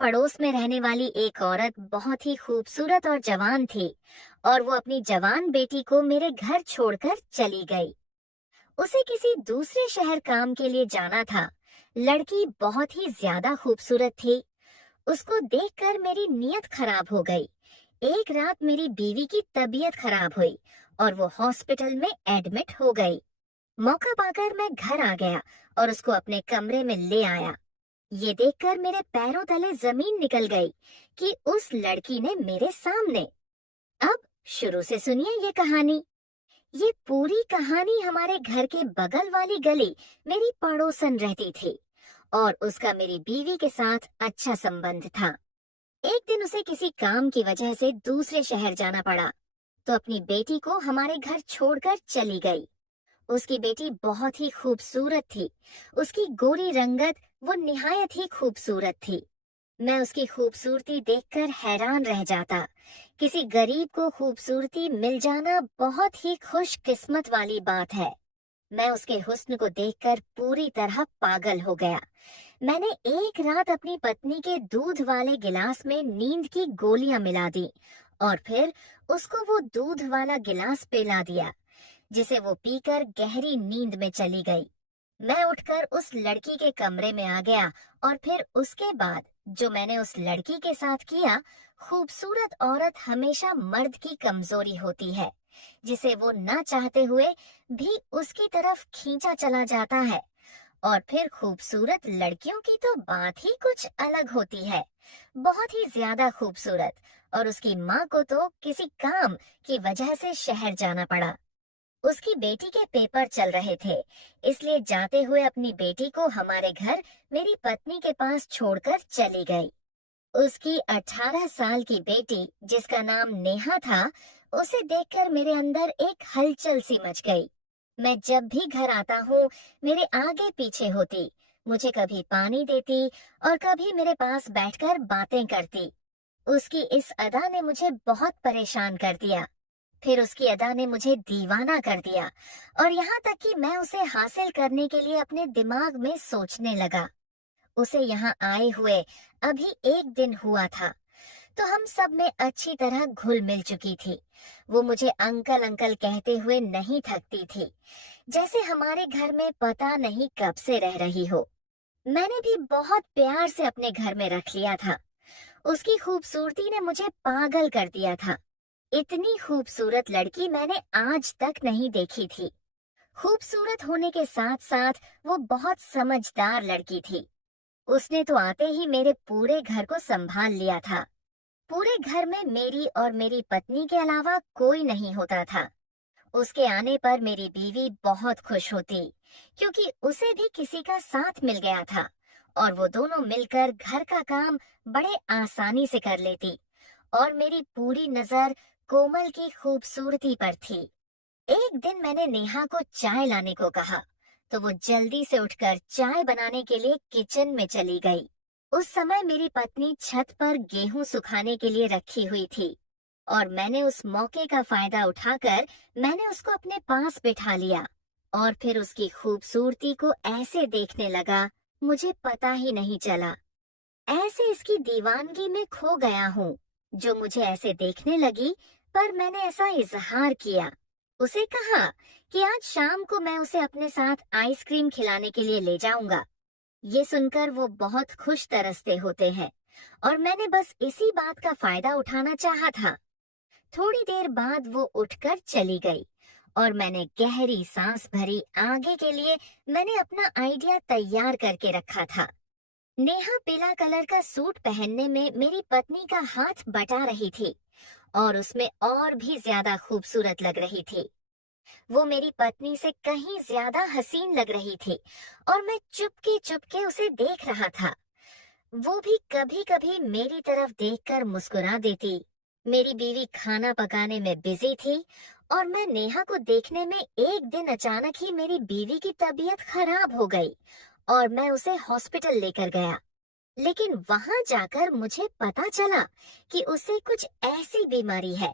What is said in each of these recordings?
पड़ोस में रहने वाली एक औरत बहुत ही खूबसूरत और जवान थी और वो अपनी जवान बेटी को मेरे घर छोड़कर चली गई। उसे किसी दूसरे शहर काम के लिए जाना था। लड़की बहुत ही ज्यादा खूबसूरत थी। उसको देखकर मेरी नीयत खराब हो गई। एक रात मेरी बीवी की तबीयत खराब हुई और वो हॉस्पिटल में एडमिट हो गई। मौका पाकर मैं घर आ गया और उसको अपने कमरे में ले आया। ये देखकर मेरे पैरों तले जमीन निकल गई कि उस लड़की ने मेरे सामने। अब शुरू से सुनिए ये कहानी। ये पूरी कहानी हमारे घर के बगल वाली गली मेरी पड़ोसन रहती थी और उसका मेरी बीवी के साथ अच्छा संबंध था। एक दिन उसे किसी काम की वजह से दूसरे शहर जाना पड़ा, तो अपनी बेटी को हमारे घर छोड़कर चली गई। उसकी बेटी बहुत ही खूबसूरत थी। उसकी गोरी रंगत वो निहायत ही खूबसूरत थी। मैं उसकी खूबसूरती देखकर हैरान रह जाता। किसी गरीब को खूबसूरती मिल जाना बहुत ही खुशकिस्मत वाली बात है। मैं उसके हुस्न को देखकर पूरी तरह पागल हो गया। मैंने एक रात अपनी पत्नी के दूध वाले गिलास में नींद की गोलियां मिला दी और फिर उसको वो दूध वाला गिलास पिला दिया, जिसे वो पीकर गहरी नींद में चली गई। मैं उठकर उस लड़की के कमरे में आ गया और फिर उसके बाद जो मैंने उस लड़की के साथ किया। खूबसूरत औरत हमेशा मर्द की कमजोरी होती है, जिसे वो ना चाहते हुए भी उसकी तरफ खींचा चला जाता है। और फिर खूबसूरत लड़कियों की तो बात ही कुछ अलग होती है। बहुत ही ज्यादा खूबसूरत। और उसकी माँ को तो किसी काम की वजह से शहर जाना पड़ा। उसकी बेटी के पेपर चल रहे थे, इसलिए जाते हुए अपनी बेटी को हमारे घर मेरी पत्नी के पास छोड़कर चली गई। उसकी 18 साल की बेटी, जिसका नाम नेहा था, उसे देखकर मेरे अंदर एक हलचल सी मच गई। मैं जब भी घर आता हूँ, मेरे आगे पीछे होती, मुझे कभी पानी देती और कभी मेरे पास बैठकर बातें करती। उसकी इस अदा ने मुझे बहुत परेशान कर दिया। फिर उसकी अदा ने मुझे दीवाना कर दिया और यहाँ तक कि मैं उसे हासिल करने के लिए अपने दिमाग में सोचने लगा। उसे यहाँ आए हुए अभी एक दिन हुआ था, तो हम सब में अच्छी तरह घुल मिल चुकी थी। वो मुझे अंकल अंकल कहते हुए नहीं थकती थी, जैसे हमारे घर में पता नहीं कब से रह रही हो। मैंने भी बहुत प्यार से अपने घर में रख लिया था। उसकी खूबसूरती ने मुझे पागल कर दिया था। इतनी खूबसूरत लड़की मैंने आज तक नहीं देखी थी। खूबसूरत होने के साथ साथ वो बहुत समझदार लड़की थी। उसने तो आते ही मेरे पूरे घर को संभाल लिया था। पूरे घर में मेरी और मेरी पत्नी के अलावा कोई नहीं होता था। उसके आने पर मेरी बीवी बहुत खुश होती, क्योंकि उसे भी किसी का साथ मिल गया था और वो दोनों मिलकर घर का काम बड़े आसानी से कर लेती। और मेरी पूरी नजर कोमल की खूबसूरती पर थी। एक दिन मैंने नेहा को चाय लाने को कहा, तो वो जल्दी से उठकर चाय बनाने के लिए किचन में चली गई। उस समय मेरी पत्नी छत पर गेहूं सुखाने के लिए रखी हुई थी और मैंने उस मौके का फायदा उठाकर मैंने उसको अपने पास बिठा लिया और फिर उसकी खूबसूरती को ऐसे देखने लगा, मुझे पता ही नहीं चला। ऐसे इसकी दीवानगी में खो गया हूँ, जो मुझे ऐसे देखने लगी। पर मैंने ऐसा इजहार किया, उसे कहा कि आज शाम को मैं उसे अपने साथ आइसक्रीम खिलाने के लिए ले जाऊंगा। ये सुनकर वो बहुत खुश तरसते होते हैं और मैंने बस इसी बात का फायदा उठाना चाहा था। थोड़ी देर बाद वो उठकर चली गई और मैंने गहरी सांस भरी। आगे के लिए मैंने अपना आइडिया तैयार करके रखा था। नेहा पीला कलर का सूट पहनने में मेरी पत्नी का हाथ बटा रही थी और उसमें और भी ज्यादा खूबसूरत लग रही थी। वो मेरी पत्नी से कहीं ज्यादा हसीन लग रही थी और मैं चुपके चुपके उसे देख रहा था। वो भी कभी कभी मेरी तरफ देखकर मुस्कुरा देती। मेरी बीवी खाना पकाने में बिजी थी और मैं नेहा को देखने में एक दिन अचानक ही मेरी बीवी की तबीयत खराब हो गई और मैं उसे हॉस्पिटल लेकर गया। लेकिन वहां जाकर मुझे पता चला कि उसे कुछ ऐसी बीमारी है,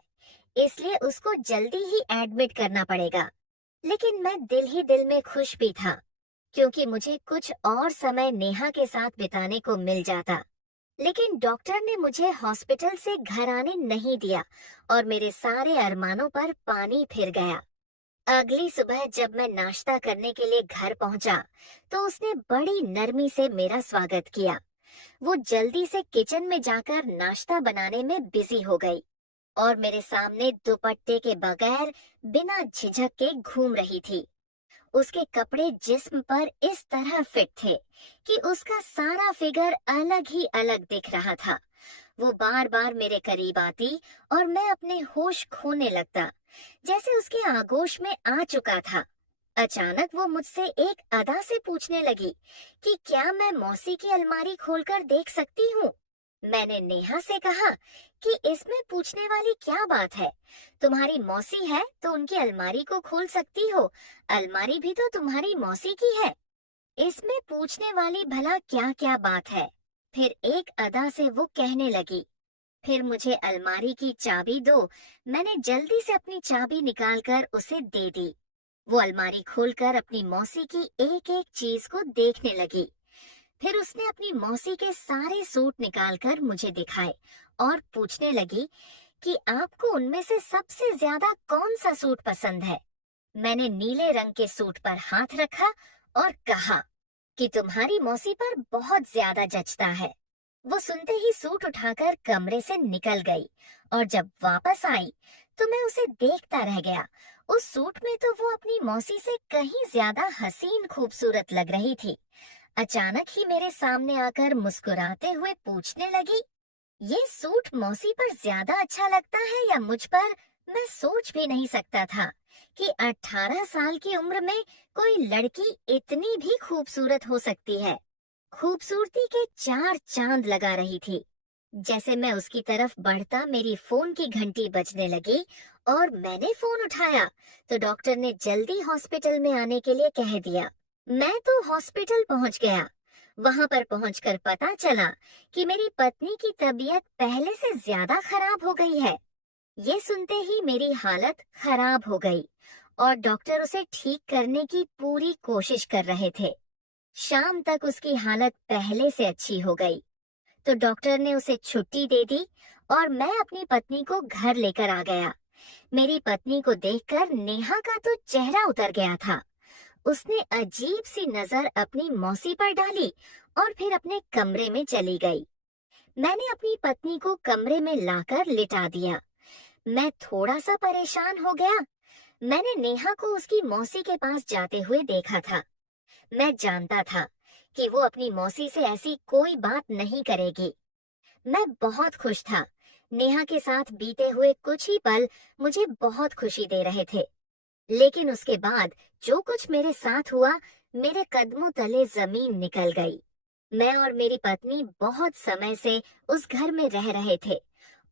इसलिए उसको जल्दी ही एडमिट करना पड़ेगा। लेकिन मैं दिल ही दिल में खुश भी था, क्योंकि मुझे कुछ और समय नेहा के साथ बिताने को मिल जाता। लेकिन डॉक्टर ने मुझे हॉस्पिटल से घर आने नहीं दिया और मेरे सारे अरमानों पर पानी फिर गया। अगली सुबह जब मैं नाश्ता करने के लिए घर पहुंचा, तो उसने बड़ी नरमी से मेरा स्वागत किया। वो जल्दी से किचन में जाकर नाश्ता बनाने में बिजी हो गई और मेरे सामने दुपट्टे के बगैर बिना झिझक के घूम रही थी। उसके कपड़े जिस्म पर इस तरह फिट थे कि उसका सारा फिगर अलग ही अलग दिख रहा था। वो बार बार मेरे करीब आती और मैं अपने होश खोने लगता, जैसे उसके आगोश में आ चुका था। अचानक वो मुझसे एक अदा से पूछने लगी कि क्या मैं मौसी की अलमारी खोलकर देख सकती हूँ। मैंने नेहा से कहा कि इसमें पूछने वाली क्या बात है, तुम्हारी मौसी है तो उनकी अलमारी को खोल सकती हो, अलमारी भी तो तुम्हारी मौसी की है, इसमें पूछने वाली भला क्या क्या बात है। फिर एक अदा से वो कहने लगी, फिर मुझे अलमारी की चाबी दो। मैंने जल्दी से अपनी चाबी निकालकर उसे दे दी। वो अलमारी खोलकर अपनी मौसी की एक एक चीज को देखने लगी। फिर उसने अपनी मौसी के सारे सूट निकालकर मुझे दिखाए और पूछने लगी कि आपको उनमें से सबसे ज्यादा कौन सा सूट पसंद है। मैंने नीले रंग के सूट पर हाथ रखा और कहा कि तुम्हारी मौसी पर बहुत ज्यादा जचता है। वो सुनते ही सूट उठाकर कमरे से निकल गई और जब वापस आई तो मैं उसे देखता रह गया। उस सूट में तो वो अपनी मौसी से कहीं ज्यादा हसीन खूबसूरत लग रही थी। अचानक ही मेरे सामने आकर मुस्कुराते हुए पूछने लगी, ये सूट मौसी पर ज्यादा अच्छा लगता है या मुझ पर। मैं सोच भी नहीं सकता था कि 18 साल की उम्र में कोई लड़की इतनी भी खूबसूरत हो सकती है। खूबसूरती के चार चांद लगा रही थी। जैसे मैं उसकी तरफ बढ़ता मेरी फोन की घंटी बजने लगी और मैंने फोन उठाया तो डॉक्टर ने जल्दी हॉस्पिटल में आने के लिए कह दिया। मैं तो हॉस्पिटल पहुंच गया। वहां पर पहुंचकर पता चला कि मेरी पत्नी की तबीयत पहले से ज्यादा खराब हो गई है। ये सुनते ही मेरी हालत खराब हो गई और डॉक्टर उसे ठीक करने की पूरी कोशिश कर रहे थे। शाम तक उसकी हालत पहले से अच्छी हो गई तो डॉक्टर ने उसे छुट्टी दे दी और मैं अपनी पत्नी को घर लेकर आ गया। मेरी पत्नी को देखकर नेहा का तो चेहरा उतर गया था। उसने अजीब सी नजर अपनी मौसी पर डाली और फिर अपने कमरे में चली गई। मैंने अपनी पत्नी को कमरे में लाकर लिटा दिया। मैं थोड़ा सा परेशान हो गया। मैंने नेहा को उसकी मौसी के पास जाते हुए देखा था। मैं जानता था कि वो अपनी मौसी से ऐसी कोई बात नहीं करेगी। मैं बहुत खुश था। नेहा के साथ बीते हुए कुछ ही पल मुझे बहुत खुशी दे रहे थे। लेकिन उसके बाद जो कुछ मेरे साथ हुआ, मेरे कदमों तले जमीन निकल गई। मैं और मेरी पत्नी बहुत समय से उस घर में रह रहे थे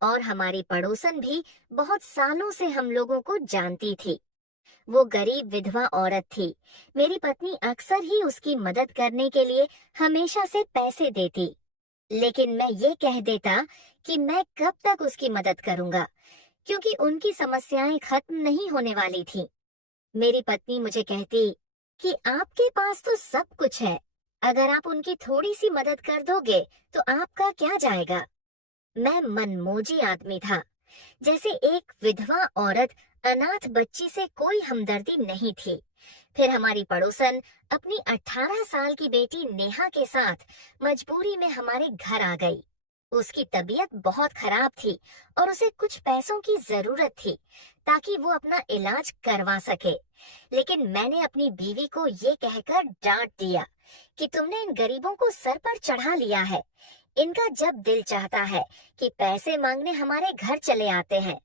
और हमारी पड़ोसन भी बहुत सालों से हम लोगों को जानती थी। वो गरीब विधवा औरत थी। मेरी पत्नी अक्सर ही उसकी मदद करने के लिए हमेशा से पैसे देती, लेकिन मैं ये कह देता कि मैं कब तक उसकी मदद करूंगा, क्योंकि उनकी समस्याएं खत्म नहीं होने वाली थी। मेरी पत्नी मुझे कहती कि आपके पास तो सब कुछ है, अगर आप उनकी थोड़ी सी मदद कर दोगे तो आपका क्या जाएगा। मैं मनमोजी आदमी था। जैसे एक विधवा औरत अनाथ बच्ची से कोई हमदर्दी नहीं थी। फिर हमारी पड़ोसन अपनी 18 साल की बेटी नेहा के साथ मजबूरी में हमारे घर आ गई। उसकी तबीयत बहुत खराब थी और उसे कुछ पैसों की जरूरत थी ताकि वो अपना इलाज करवा सके। लेकिन मैंने अपनी बीवी को ये कहकर डांट दिया कि तुमने इन गरीबों को सर पर चढ़ा लिया है। इनका जब दिल चाहता है कि पैसे मांगने हमारे घर चले आते हैं।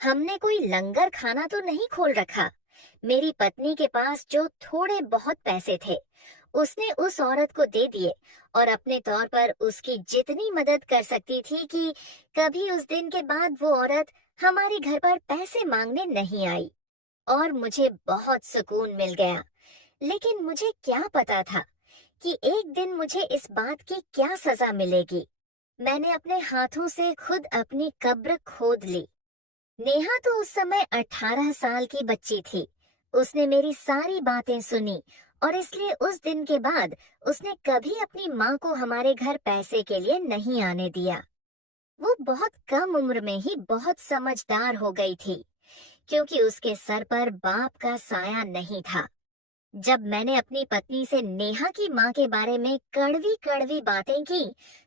हमने कोई लंगर खाना तो नहीं खोल रखा। मेरी पत्नी के पास जो थोड़े बहुत पैसे थे, उसने उस औरत को दे दिए और अपने तौर पर उसकी जितनी मदद कर सकती थी कि कभी उस दिन के बाद वो औरत हमारे घर पर पैसे मांगने नहीं आई और मुझे बहुत सुकून मिल गया। लेकिन मुझे क्या पता था कि एक दिन मुझे इस बात की क्या सजा मिलेगी। मैंने अपने हाथों से खुद अपनी कब्र खोद ली। नेहा तो उस समय 18 साल की बच्ची थी। उसने मेरी सारी बातें सुनी और इसलिए उस दिन के बाद उसने कभी अपनी माँ को हमारे घर पैसे के लिए नहीं आने दिया। वो बहुत कम उम्र में ही बहुत समझदार हो गई थी, क्योंकि उसके सर पर बाप का साया नहीं था। जब मैंने अपनी पत्नी से नेहा की माँ के बारे में कड़वी कड़वी बातें की,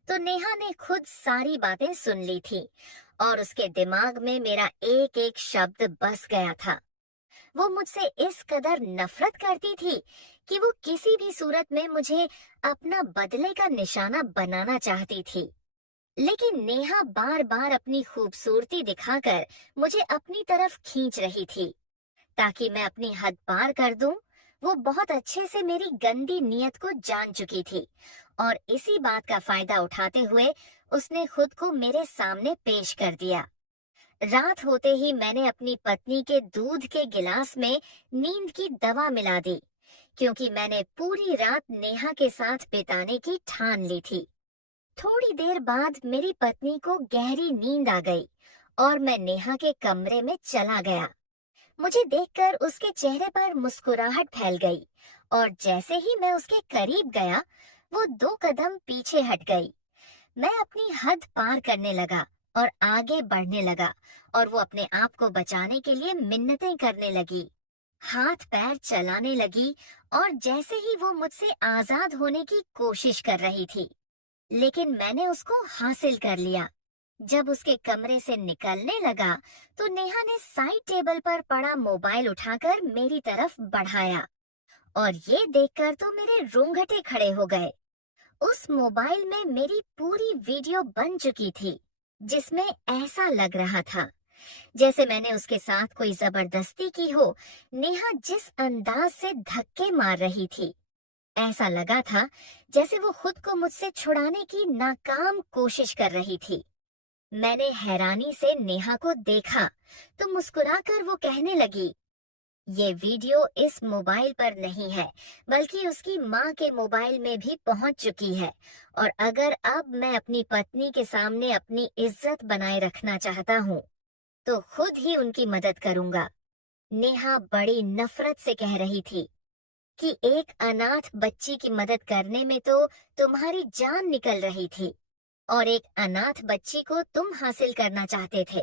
तो नेहा ने खुद सारी बातें सुन ली थी और उसके दिमाग में मेरा एक एक शब्द बस गया था। वो मुझसे इस कदर नफरत करती थी कि वो किसी भी सूरत में मुझे अपना बदले का निशाना बनाना चाहती थी। लेकिन नेहा बार बार अपनी खूबसूरती दिखाकर मुझे अपनी तरफ खींच रही थी, ताकि मैं अपनी हद पार कर दूं। वो बहुत अच्छे से मेरी गंदी नीयत को जान चुकी थी और इसी बात का फायदा उठाते हुए उसने खुद को मेरे सामने पेश कर दिया। रात होते ही मैंने अपनी पत्नी के दूध के गिलास में नींद की दवा मिला दी, क्योंकि मैंने पूरी रात नेहा के साथ बिताने की ठान ली थी। थोड़ी देर बाद मेरी पत्नी को गहरी नींद आ गई और मैं नेहा के कमरे में चला गया। मुझे देखकर उसके चेहरे पर मुस्कुराहट फैल गई और जैसे ही मैं उसके करीब गया, वो 2 कदम पीछे हट गई। मैं अपनी हद पार करने लगा और आगे बढ़ने लगा और वो अपने आप को बचाने के लिए मिन्नतें करने लगी, हाथ पैर चलाने लगी और जैसे ही वो मुझसे आजाद होने की कोशिश कर रही थी, लेकिन मैंने उसको हासिल कर लिया। जब उसके कमरे से निकलने लगा, तो नेहा ने साइड टेबल पर पड़ा मोबाइल उठाकर मेरी तरफ बढ़ाया और ये देखकर तो मेरे रोंगटे खड़े हो गए। उस मोबाइल में मेरी पूरी वीडियो बन चुकी थी, जिसमें ऐसा लग रहा था जैसे मैंने उसके साथ कोई जबरदस्ती की हो। नेहा जिस अंदाज से धक्के मार रही थी, ऐसा लगा था जैसे वो खुद को मुझसे छुड़ाने की नाकाम कोशिश कर रही थी। मैंने हैरानी से नेहा को देखा तो मुस्कुराकर वो कहने लगी, ये वीडियो इस मोबाइल पर नहीं है, बल्कि उसकी माँ के मोबाइल में भी पहुंच चुकी है, और अगर अब मैं अपनी पत्नी के सामने अपनी इज्जत बनाए रखना चाहता हूँ, तो खुद ही उनकी मदद करूंगा। नेहा बड़ी नफरत से कह रही थी कि एक अनाथ बच्ची की मदद करने में तो तुम्हारी जान निकल रही थी और एक अनाथ बच्ची को तुम हासिल करना चाहते थे।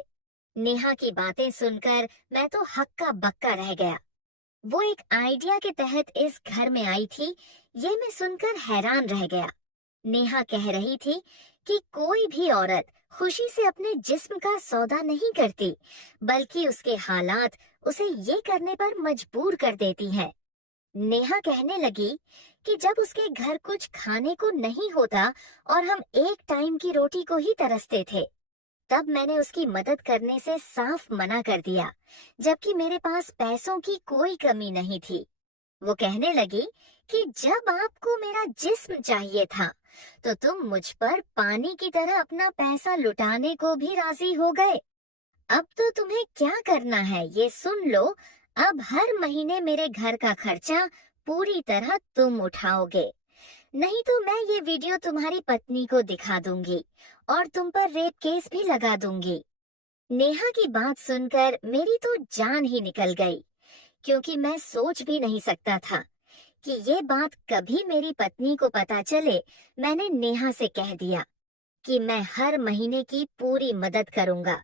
नेहा की बातें सुनकर मैं तो हक्का बक्का रह गया। वो एक आइडिया के तहत इस घर में आई थी, ये मैं सुनकर हैरान रह गया। नेहा कह रही थी कि कोई भी औरत खुशी से अपने जिस्म का सौदा नहीं करती, बल्कि उसके हालात उसे ये करने पर मजबूर कर देती है। नेहा कहने लगी कि जब उसके घर कुछ खाने को नहीं होता और हम एक टाइम की रोटी को ही तरसते थे, तब मैंने उसकी मदद करने से साफ मना कर दिया, जबकि मेरे पास पैसों की कोई कमी नहीं थी। वो कहने लगी कि जब आपको मेरा जिस्म चाहिए था, तो तुम मुझ पर पानी की तरह अपना पैसा लुटाने को भी राजी हो गए। अब तो तुम्हें क्या करना है ये सुन लो। अब हर महीने मेरे घर का खर्चा पूरी तरह तुम उठाओगे, नहीं तो मैं ये वीडियो तुम्हारी पत्नी को दिखा दूंगी और तुम पर रेप केस भी लगा दूंगी। नेहा की बात सुनकर मेरी तो जान ही निकल गई, क्योंकि मैं सोच भी नहीं सकता था कि ये बात कभी मेरी पत्नी को पता चले। मैंने नेहा से कह दिया कि मैं हर महीने की पूरी मदद करूंगा,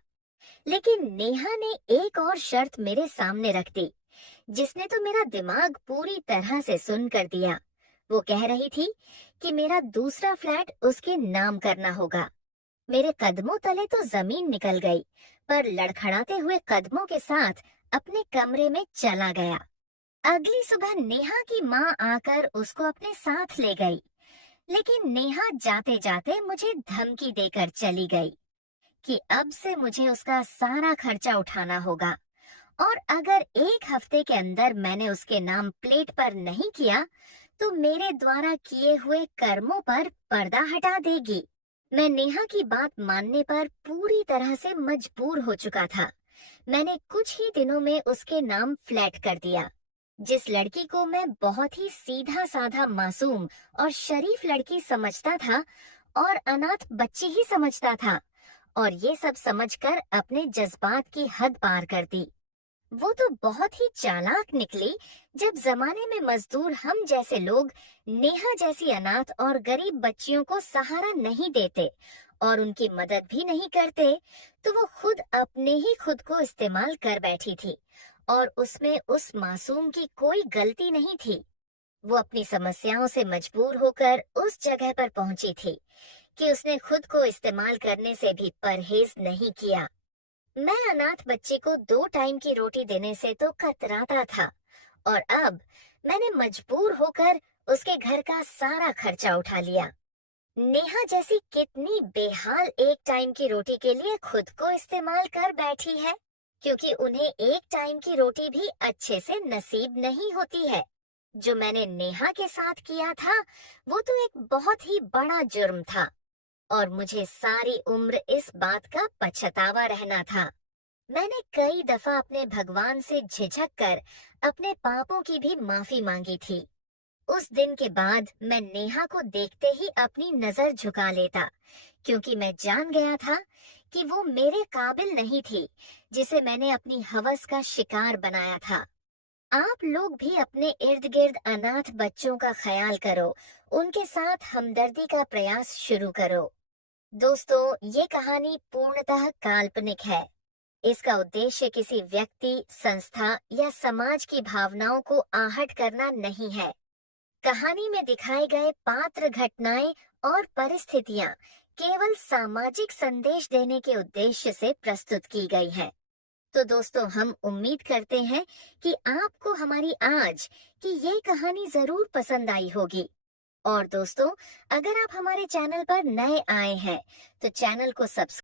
लेकिन नेहा ने एक और शर्त मेरे सामने रख दी, जिसने तो मेरा दिमाग पूरी तरह से सुन कर दिया। वो कह रही थी कि मेरा दूसरा फ्लैट उसके नाम करना होगा। मेरे कदमों तले तो जमीन निकल गई, पर लड़खड़ाते हुए कदमों के साथ अपने कमरे में चला गया। अगली सुबह नेहा की माँ आकर उसको अपने साथ ले गई, लेकिन नेहा जाते जाते मुझे धमकी देकर चली गई कि अब से मुझे उसका सारा खर्चा उठाना होगा, और अगर एक हफ्ते के अंदर मैंने उसके नाम प्लेट पर नहीं किया, तो मेरे द्वारा किए हुए कर्मों पर पर्दा हटा देगी। मैं नेहा की बात मानने पर पूरी तरह से मजबूर हो चुका था। मैंने कुछ ही दिनों में उसके नाम फ्लैट कर दिया। जिस लड़की को मैं बहुत ही सीधा साधा मासूम और शरीफ लड़की समझता था, और अनाथ बच्ची ही समझता था, और ये सब समझकर अपने जज्बात की हद पार कर दी। वो तो बहुत ही चालाक निकली जब जमाने में मजदूर हम जैसे लोग नेहा जैसी अनाथ और गरीब बच्चियों को सहारा नहीं देते और उनकी मदद भी नहीं करते, तो वो खुद अपने ही खुद को इस्तेमाल कर बैठी थी और उसमें उस मासूम की कोई गलती नहीं थी। वो अपनी समस्याओं से मजबूर होकर उस जगह पर पहुंची थी कि उसने खुद को इस्तेमाल करने से भी परहेज नहीं किया। मैं अनाथ बच्चे को 2 टाइम की रोटी देने से तो कतराता था और अब मैंने मजबूर होकर उसके घर का सारा खर्चा उठा लिया। नेहा जैसी कितनी बेहाल 1 टाइम की रोटी के लिए खुद को इस्तेमाल कर बैठी है, क्योंकि उन्हें 1 टाइम की रोटी भी अच्छे से नसीब नहीं होती है। जो मैंने नेहा के साथ किया था, वो तो एक बहुत ही बड़ा जुर्म था और मुझे सारी उम्र इस बात का पछतावा रहना था। मैंने कई दफा अपने भगवान से झिझक कर अपने पापों की भी माफी मांगी थी। उस दिन के बाद मैं नेहा को देखते ही अपनी नजर झुका लेता, क्योंकि मैं जान गया था कि वो मेरे काबिल नहीं थी, जिसे मैंने अपनी हवस का शिकार बनाया था। आप लोग भी अपने इर्द गिर्द अनाथ बच्चों का ख्याल करो, उनके साथ हमदर्दी का प्रयास शुरू करो। दोस्तों, ये कहानी पूर्णतः काल्पनिक है। इसका उद्देश्य किसी व्यक्ति, संस्था या समाज की भावनाओं को आहट करना नहीं है। कहानी में दिखाए गए पात्र, घटनाएं और परिस्थितियां केवल सामाजिक संदेश देने के उद्देश्य से प्रस्तुत की गई हैं। तो दोस्तों, हम उम्मीद करते हैं कि आपको हमारी आज की ये कहानी जरूर पसंद आई होगी। और दोस्तों, अगर आप हमारे चैनल पर नए आए हैं तो चैनल को सब्सक्राइब